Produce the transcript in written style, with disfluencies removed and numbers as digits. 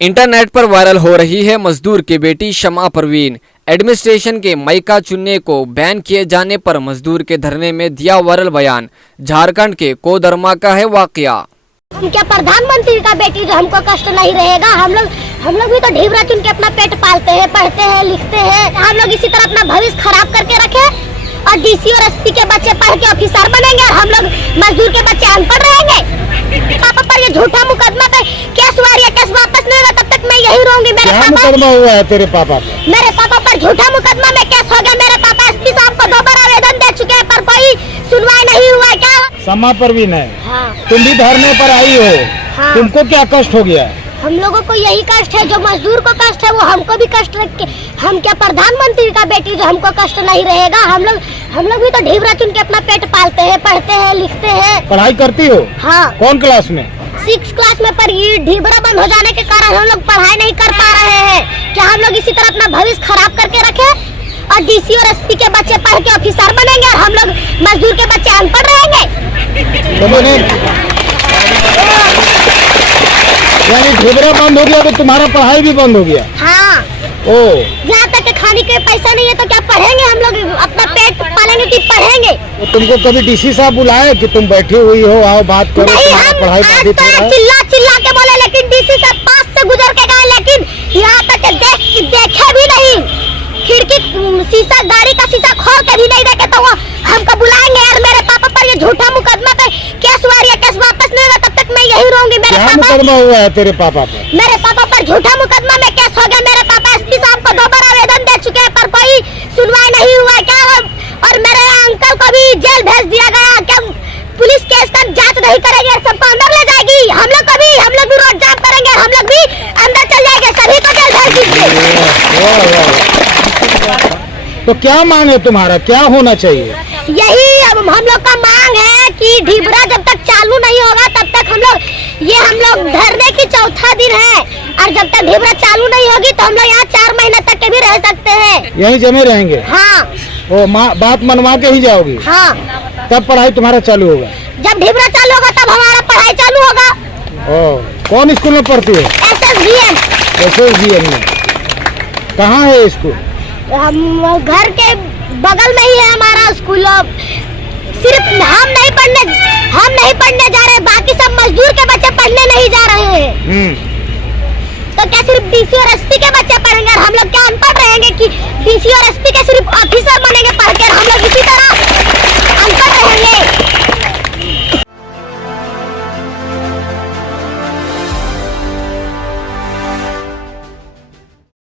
Internet पर viral हो रही है मजदूर की बेटी शमा परवीन। एडमिनिस्ट्रेशन के मायका चुनने को बैन किए जाने पर मजदूर के धरने में दिया वायरल बयान। झारखंड के कोडरमा का है वाकया। हम क्या प्रधानमंत्री का बेटी जो हमको कष्ट नहीं रहेगा। हम लोग भी तो ढीबरा चुन के अपना पेट पालते हैं, पढ़ते हैं, लिखते हैं। हम लोग इसी तरह अपना भविष्य खराब करके रखे और डीसी और एसपी के बच्चे पढ़ के ऑफिसर बनेंगे और हम लोग मजदूर के बच्चे अनपढ़ रहेंगे। पापा पर ये झूठा मुकदमा पे केस हुआ है, केस वापस नहीं होगा तब तक मैं यही रहूंगी। क्या मुकदमा हुआ है तेरे पापा पर? मेरे पापा पर झूठा मुकदमा में केस हो गया। मेरे पापा एसपी साहब को 2 बार आवेदन दे चुके हैं पर कोई सुनवाई नहीं हुआ। क्या शमा परवीन है? हाँ। तुम भी धरने पर आई हो। हाँ। तुमको क्या कष्ट हो गया? हम लोगों को यही कष्ट है, जो मजदूर को कष्ट है वो हमको भी कष्ट रखे। हम क्या प्रधानमंत्री का बेटी जो हमको कष्ट नहीं रहेगा। हम लोग भी तो ढीबरा चुन के अपना पेट पालते हैं, पढ़ते हैं, लिखते हैं। पढ़ाई करती हो? हाँ। कौन क्लास में? 6 क्लास में। पर ये ढीबरा बंद हो जाने के कारण हम लोग पढ़ाई नहीं कर पा रहे हैं। क्या हम लोग इसी तरह अपना भविष्य खराब करके रखे और डीसी और एसपी के बच्चे पढ़ के ऑफिसर बनेंगे और हम लोग मजदूर के बच्चे अनपढ़ रहेंगे। तो मैंने यानी ढीबरा बंद हो गया तो तुम्हारा पढ़ाई भी बंद हो गया? हाँ। ओ, यहाँ तक खाने के पैसा नहीं है तो क्या पढ़ेंगे हम लोग? अपना पेट पालेंगे कि पढ़ेंगे? तो तुमको कभी डीसी साहब बुलाए कि तुम बैठी हुई हो, आओ बात करो, नहीं, तुम्हारा हम पढ़ाई आज बाधित तो हो रहा है? चिल्ला के बोले लेकिन डीसी साहब पास से गुजर के गए लेकिन यहाँ तक देखे भी नहीं। खिड़की शीशा, गाड़ी का शीशा खोल के भी नहीं देखे तो वो हमको बुलाएंगे। यार मेरे पापा पर ये झूठा मुकदमा पे केस हुआ है, केस वापस नहीं होगा तब तक मैं यही रहूंगी। क्या मुकदमा हुआ है तेरे पापा पर? मेरे पापा पर झूठा मुकदमा में केस हो गया। मेरे पापा एसपी साहब को 2 बार आवेदन दे चुके हैं पर कोई सुनवाई नहीं हुआ। क्या और मेरे अंकल को भी जेल भेज दिया गया। क्या पुलिस केस का जांच नहीं करेगी, सबको अंदर ले जाएगी? हम लोग भी रोड जाम करेंगे, हम लोग भी अंदर चल जाएंगे, सभी को जेल भेज दीजिए। तो क्या मांग है तुम्हारा, क्या होना चाहिए? यही अब हम लोग का मांग है कि ढीबरा जब तक चालू नहीं होगा तब तक हम लोग धरने की 4था दिन है और जब तक ढीबरा चालू नहीं होगी तो हम लोग यहाँ 4 महीने तक के भी रह सकते हैं। यहीं जमे रहेंगे? हाँ। ओ, बात मनवा के ही जाओगी? हाँ। तब पढ़ाई तुम्हारा चालू होगा? जब ढीबरा चालू होगा तब हमारा पढ़ाई चालू होगा। ओ, कौन स्कूल में पढ़ती हो? SSVM। SSVM में? कहाँ है स्कूल? हम घर के बगल में ही है हमारा स्कूल। सिर्फ हम नहीं पढ़ने जा रहे, बाकी सब मजदूर के बच्चे पढ़ने नहीं जा रहे हैं। तो क्या सिर्फ डीसी और एसपी के बच्चे पढ़ेंगे और हम लोग क्या अनपढ़ रहेंगे कि डीसी और एसपी के सिर्फ ऑफिसर बनेंगे पढ़ के? हम लोग इसी तरह